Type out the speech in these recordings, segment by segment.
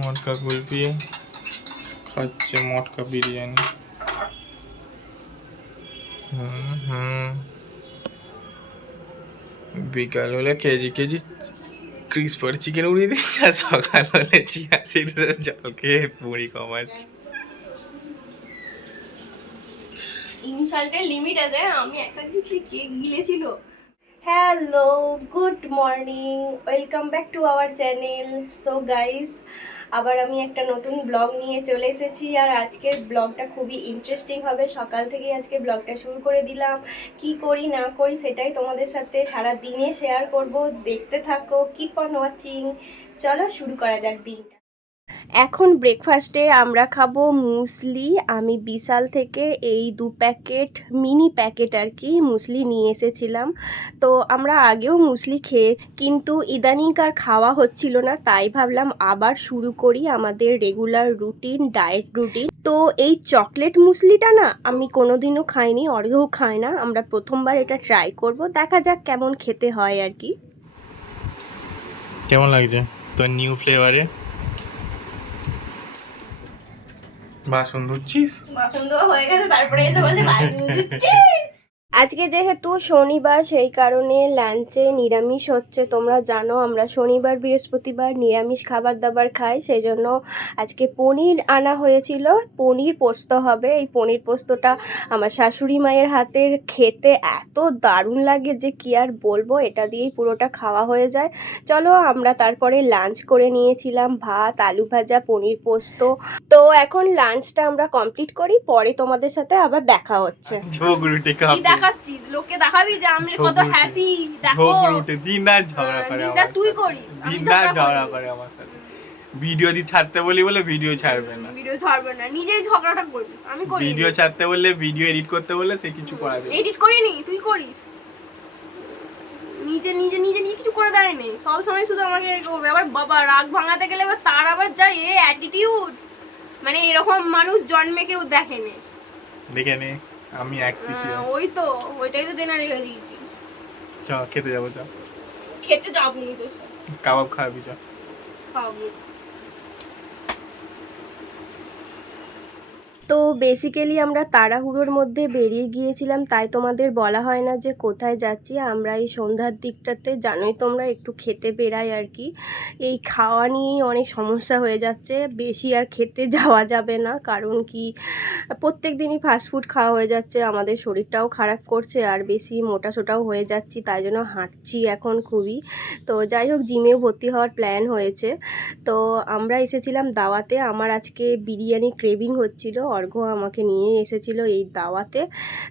মটকা কুলপি খাচ্ছে, মটকা বিরিয়ানি। বিকাল হলে কেজি কেজি ক্রিসপার চিকেন উড়িয়ে দিচ্ছে, আর সকাল হলে চিয়া সিডসের জল খেয়ে মুড়ি কমাচ্ছে। ইনসাল্টের লিমিট আছে। আমি একটা কিছু কেক গিলেছিল। Hello, good morning, welcome back to our channel. So guys, আবার আমি একটা নতুন ব্লগ নিয়ে চলে এসেছি। আর আজকের ব্লগটা খুবই ইন্টারেস্টিং হবে। সকাল থেকেই আজকে ব্লগটা শুরু করে দিলাম। কি করি না করি সেটাই তোমাদের সাথে সারা দিনে শেয়ার করব। দেখতে থাকো, কিপ অন ওয়াচিং। চলো শুরু করা যাক দিনটা। এখন ব্রেকফাস্টে আমরা খাবো মুসলি। আমি বিশাল থেকে এই 2 প্যাকেট মিনি প্যাকেট আর কি মুসলি নিয়ে এসেছিলাম। তো আমরা আগেও মুসলি খেয়েছি, কিন্তু ইদানিং আর খাওয়া হচ্ছিল না, তাই ভাবলাম আবার শুরু করি আমাদের রেগুলার রুটিন, ডায়েট রুটিন। তো এই চকলেট মুসলিটা না আমি কোনোদিনও খাইনি, অর্ঘেও খাই না। আমরা প্রথমবার এটা ট্রাই করব, দেখা যাক কেমন খেতে হয় আর কি। কেমন লাগছে তো নিউ ফ্লেভারে? বাসন ধুচ্ছিস? বাসন ধোয়া হয়ে গেছে, তারপরে এসে বলছে বাসন ধুচ্ছি। আজকে যেহেতু শনিবার, সেই কারণে লাঞ্চে নিরামিষ হচ্ছে। তোমরা জানো আমরা শনিবার বৃহস্পতিবার নিরামিষ খাবার দাবার খাই, সেই জন্য আজকে পনির আনা হয়েছিল। পনির পোস্ত হবে। এই পনির পোস্তটা আমার শাশুড়ি মায়ের হাতের খেতে এত দারুণ লাগে যে কি আর বলবো, এটা দিয়েই পুরোটা খাওয়া হয়ে যায়। চলো, আমরা তারপরে লাঞ্চ করে নিয়েছিলাম, ভাত, আলু ভাজা, পনির পোস্ত। তো এখন লাঞ্চটা আমরা কমপ্লিট করি, পরে তোমাদের সাথে আবার দেখা হচ্ছে। ঝগড়ুটে কি দেখাচ্ছিস? লোককে দেখাবি যে আমি কত হ্যাপি। দেখো, ঝগড়ুটে দিন রাত ঝগড়া করে, দিনটা তুই করি, আমি দিন রাত ঝগড়া করে আমার সাথে। ভিডিও দি ছাড়তে বলি বলে ভিডিও ছাড়বে না, ভিডিও ছাড়বে না, নিজেই ঝগড়াটা করবি, আমি করি। ভিডিও ছাড়তে বললে, ভিডিও এডিট করতে বললে সে কিছু করাবে। এডিট করিনি, তুই করিস। নিজে নিজে নিজে নিজে কিছু করে দেয়নি, সব সময় শুধু আমাকে করবে। আবার বাবা রাগ ভাঙাতে গেলে আবার তার আবার যায় এ অ্যাটিটিউড। মানে এরকম মানুষ জন্মে কেউ দেখেনি। দেখে নে, আমি এক পিসি। ওই তো, ওইটাই তো দেনা রেখে দিয়েছি। চ খেতে যাবো, চ খেতে যাবো নি তো, কাবাব খাবি, চ খাবো। তো বেসিক্যালি আমরা তাড়াহুড়োর মধ্যে বেরিয়ে গিয়েছিলাম, তাই তোমাদের বলা হয় না যে কোথায় যাচ্ছি। আমরা এই সন্ধ্যার দিকটাতে জানোই তোমরা একটু খেতে বেরাই আর কি। এই খাওয়া নিয়েই অনেক সমস্যা হয়ে যাচ্ছে, বেশি আর খেতে যাওয়া যাবে না, কারণ কি প্রত্যেক দিনই ফাস্টফুড খাওয়া হয়ে যাচ্ছে, আমাদের শরীরটাও খারাপ করছে আর বেশি মোটাসোটাও হয়ে যাচ্ছি, তাই জন্য হাঁটছি এখন খুবই। তো যাই হোক, জিমেও ভর্তি হওয়ার প্ল্যান হয়েছে। তো আমরা এসেছিলাম দাওয়াতে। আমার আজকে বিরিয়ানি ক্রেভিং হচ্ছিল, অর্ঘ্য আমাকে নিয়ে এসেছিল এই দাওয়াতে।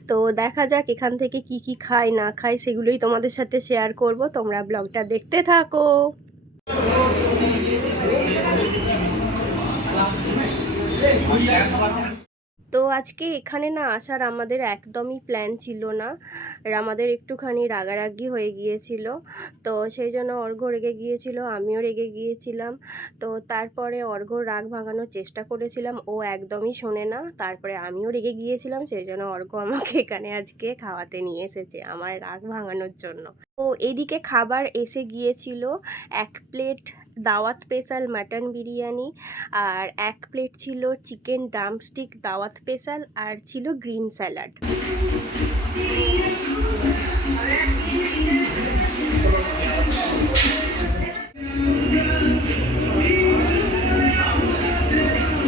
তো দেখা যাক এখান থেকে কি কি খাই না খাই সেগুলোই তোমাদের সাথে শেয়ার করব, তোমরা ব্লগটা দেখতে থাকো। তো আজকে এখানে না আসার আমাদের একদমই প্ল্যান ছিল না, আর আমাদের একটুখানি রাগারাগি হয়ে গিয়েছিল। তো সেই জন্য অর্ঘ্য রেগে গিয়েছিল, আমিও রেগে গিয়েছিলাম। তো তারপরে অর্ঘ্য রাগ ভাঙানোর চেষ্টা করেছিলাম, ও একদমই শোনে না। তারপরে আমিও রেগে গিয়েছিলাম, সেই জন্য অর্ঘ্য আমাকে এখানে আজকে খাওয়াতে নিয়ে এসেছে আমার রাগ ভাঙানোর জন্য। তো এদিকে খাবার এসে গিয়েছিল, 1 প্লেট দাওয়াত স্পেশাল মাটন বিরিয়ানি, আর 1 প্লেট ছিল চিকেন ড্রামস্টিক দাওয়াত স্পেশাল, আর ছিল গ্রিন স্যালাড।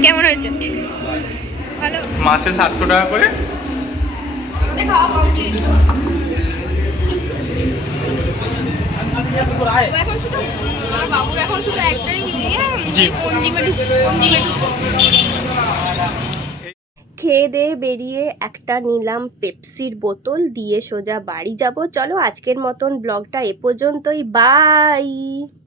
কেমন হয়েছে? ভালো। মাসে 700 টাকা করে আমাদের খাওয়া কমপ্লিট। এখন শুধু আমার বাবুর এখন শুধু একটাই খেয়ে দিয়ে বেরিয়ে একটা নিলাম পেপসির বোতল, দিয়ে সোজা বাড়ি যাব। চলো আজকের মতন ব্লগটা এ পর্যন্তই, বাই।